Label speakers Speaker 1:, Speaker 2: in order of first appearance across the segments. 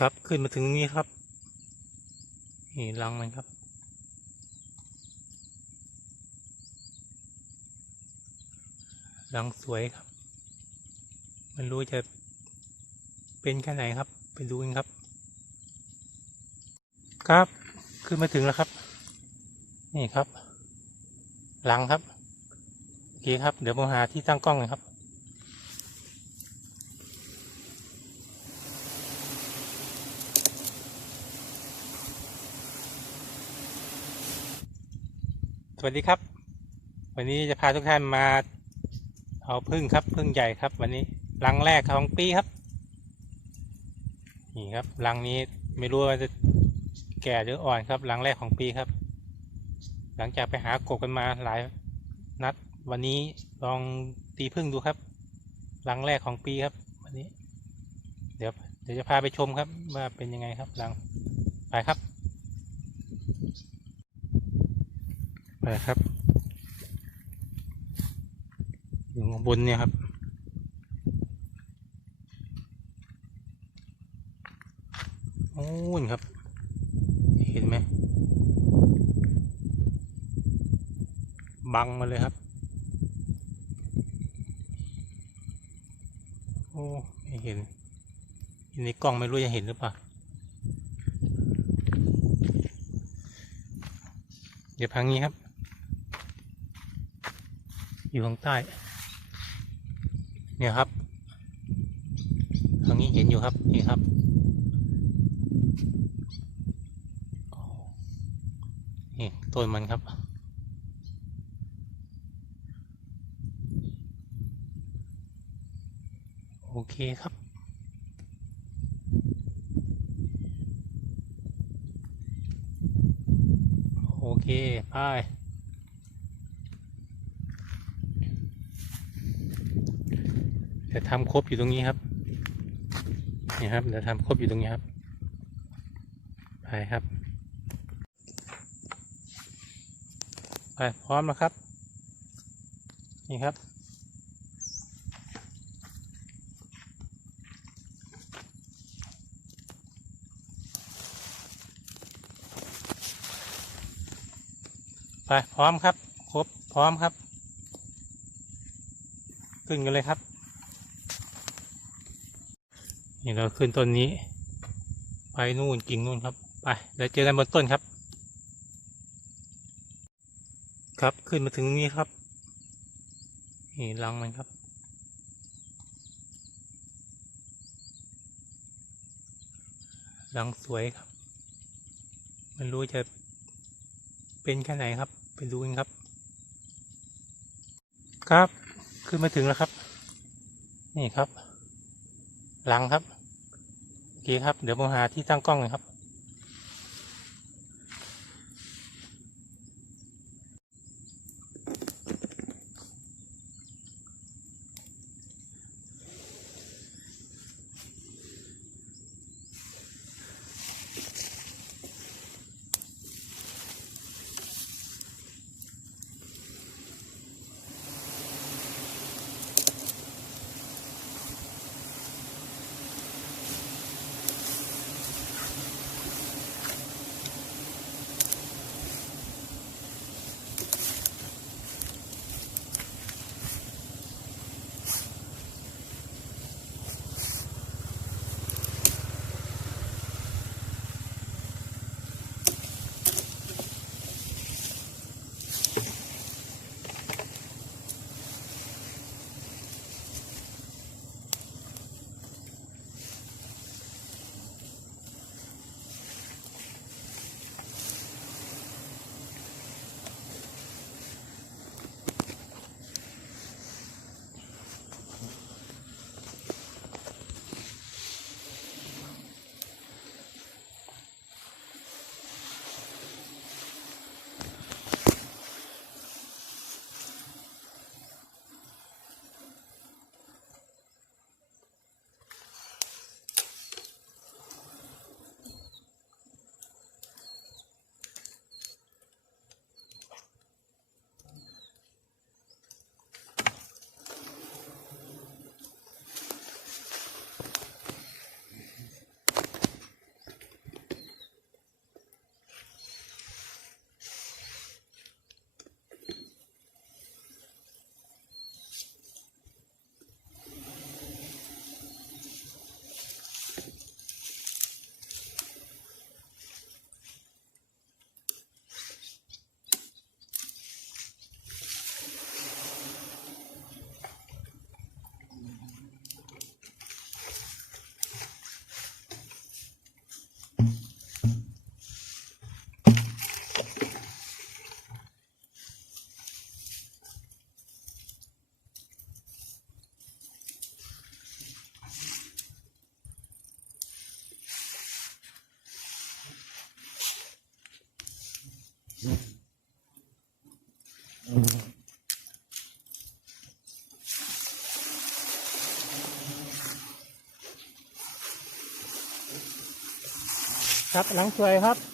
Speaker 1: ครับขึ้นมาถึงนี้ครับนี่รังมันครับ รังสวยครับ มันรู้จะเป็นแค่ไหนครับ ไปดูกันครับ ครับขึ้นมาถึงแล้วครับ นี่ครับ รังครับโอเคครับ เดี๋ยวผมหาที่ตั้งกล้องเลยครับ วัสดีครับ วันนี้จะพาทุกท่านมาเอาพึ่งครับพึ่งใหญ่ครับ วันนี้รังแรกของปีครับ นี่ครับรังนี้ไม่รู้ว่าจะแก่หรืออ่อนครับรังแรกของปีครับ หลังจากไปหากบกันมาหลายนัด วันนี้ลองตีพึ่งดูครับรังแรกของปีครับ วันนี้ เดี๋ยวเดี๋ยวจะพาไปชมครับว่าเป็นยังไงครับรังไปครับ ไปครับอยู่ข้างบนเนี่ยครับโอ้ยครับ เห็นไหมบังมาเลยครับ โอ้ ไม่เห็นอยู่ในกล้องไม่รู้จะเห็นหรือเปล่า เดี๋ยวพังนี้ครับ อยู่ข้างใต้ เนี่ยครับทางนี้เห็นอยู่ครับนี่ครับ นี่ต้นมันครับโอเคครับ โอเค ไป เดี๋ยวทำครบอยู่ตรงนี้ครับนี่ครับเดี๋ยวทำครบอยู่ตรงนี้ครับไปครับไปพร้อมแล้วครับ นี่ครับไปพร้อมครับ ครบพร้อมครับ ขึ้นกันเลยครับ นี่เราขึ้นต้นนี้ ไปนู่นกิ่งนู่นครับไปเดี๋ยวเจอกันบนต้นครับ ครับขึ้นมาถึงนี้ครับ นี่รังมันครับ รังสวยครับ มันรู้จะเป็นแค่ไหนครับ ไปดูกันครับ ครับ ขึ้นมาถึงแล้วครับ นี่ครับ รังครับ เคครับ เดี๋ยวผมหาที่ตั้งกล้องเลยครับ ครับหลังสวยครับ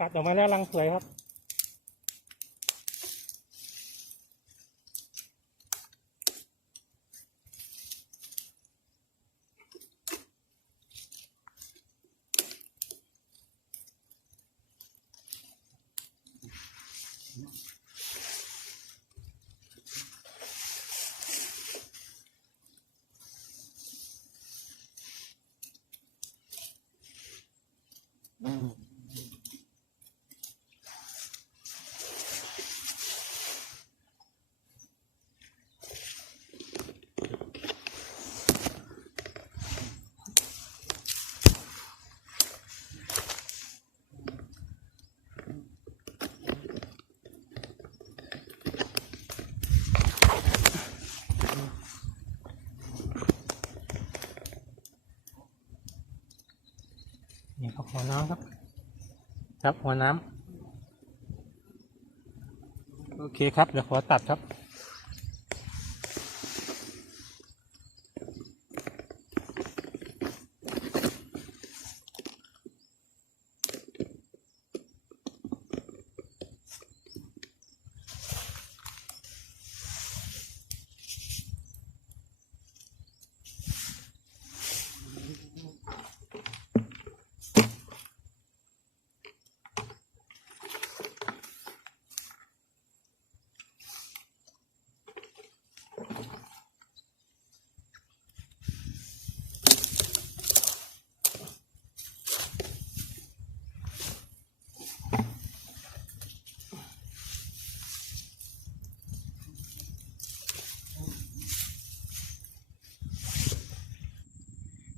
Speaker 1: ตัดออกมาแล้วรังสวยครับ นี่ครับหัวน้ำครับ ครับหัวน้ำโอเคครับเดี๋ยวขอตัดครับ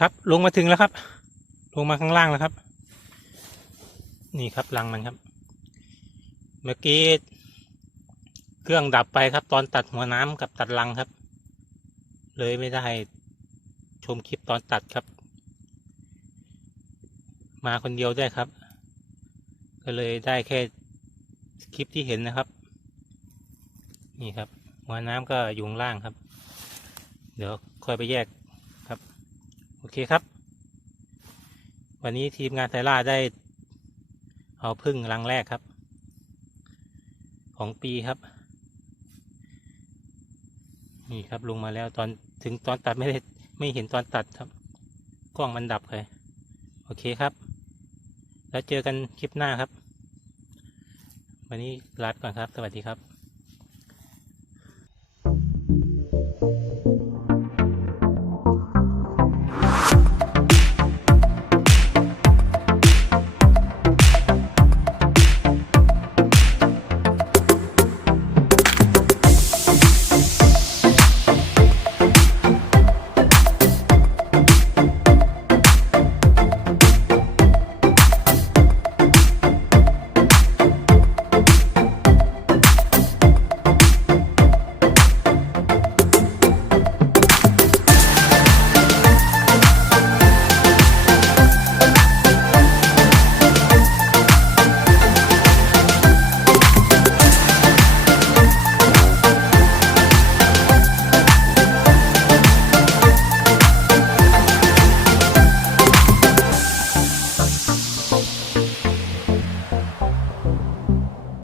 Speaker 1: ครับลงมาถึงแล้วครับ ลงมาข้างล่างแล้วครับ นี่ครับรังมันครับ เมื่อกี้เครื่องดับไปครับ ตอนตัดหัวน้ำกับตัดรังครับ เลยไม่ได้ชมคลิปตอนตัดครับ มาคนเดียวได้ครับ ก็เลยได้แค่คลิปที่เห็นนะครับ นี่ครับหัวน้ำก็อยู่งล่างครับ เดี๋ยวค่อยไปแยก โอเคครับ วันนี้ทีมงานไทล่าได้เอาพึ่งรังแรกครับ ของปีครับ นี่ครับลงมาแล้วตอนถึงตอนตัดไม่ได้ไม่เห็นตอนตัดครับ กล้องมันดับเลยโอเคครับ แล้วเจอกันคลิปหน้าครับ วันนี้ลาไปก่อนครับ สวัสดีครับ